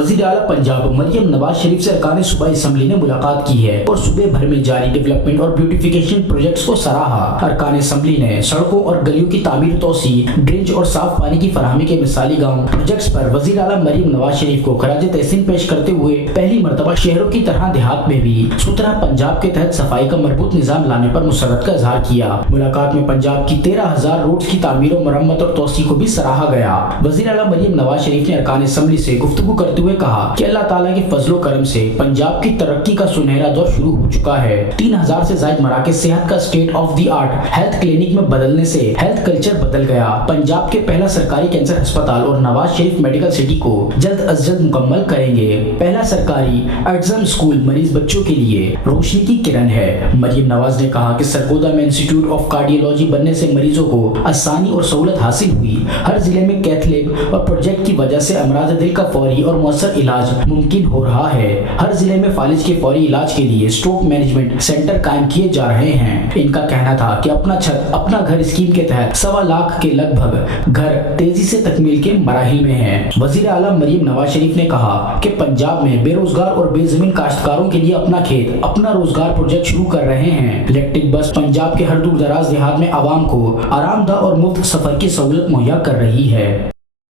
वजीर आला पंजाब मरियम नवाज शरीफ से अरकान सूबाई असम्बली ने मुलाकात की है और सूबे भर में जारी डेवलपमेंट और ब्यूटिफिकेशन प्रोजेक्ट्स को सराहा। अरकान असम्बली ने सड़कों और गलियों की तामीर, तोसी, ड्रेनेज और साफ पानी की फराहमी के मिसाली गाँव प्रोजेक्ट्स पर वजीर आला मरियम नवाज शरीफ को खराज तहसीन पेश करते हुए पहली मरतबा शहरों की तरह देहात में भी सुथरा पंजाब के तहत सफाई का मजबूत निजाम लाने पर मुसर्रत का इजहार किया। मुलाकात में पंजाब की 13,000 रोड की तामीर, मरम्मत और तोसी को भी सराहा गया। वजीर आला मरियम नवाज शरीफ ने अरकान असम्बली से गुफ्तगू करते हुए कहा कि अल्लाह ताला के फजलो करम से पंजाब की तरक्की का सुनहरा दौर शुरू हो चुका है। 3,000 से ज्यादा मराकज सेहत का state of the art health clinic में बदलने से हेल्थ कल्चर बदल गया। पंजाब के पहला सरकारी कैंसर अस्पताल और नवाज शरीफ मेडिकल सिटी को जल्द अज जल्द मुकम्मल करेंगे। पहला सरकारी एग्जाम स्कूल मरीज बच्चों के लिए रोशनी की किरण है। मरियम नवाज ने कहा कि सरगोदा में इंस्टीट्यूट ऑफ कार्डियोलॉजी बनने से मरीजों को आसानी और सहूलत हासिल हुई। हर जिले में कैथलिक और प्रोजेक्ट की वजह से अमराज दिल का फौरी और मौसर इलाज मुमकिन हो रहा है। हर जिले में फालिज के फौरी इलाज के लिए स्ट्रोक मैनेजमेंट सेंटर कायम किए जा रहे हैं। इनका कहना था कि अपना छत अपना घर स्कीम के तहत 1.25 लाख के लगभग घर तेजी से तकमील के मराहिल में हैं। वजीर आला मरियम नवाज शरीफ ने कहा कि पंजाब में बेरोजगार और बेजमीन काश्तकारों के लिए अपना खेत अपना रोजगार प्रोजेक्ट शुरू कर रहे हैं। इलेक्ट्रिक बस पंजाब के हर दूर दराज देहात में आवाम को आरामदा और मुफ्त सफर की सहूलत मुहैया कर रही है।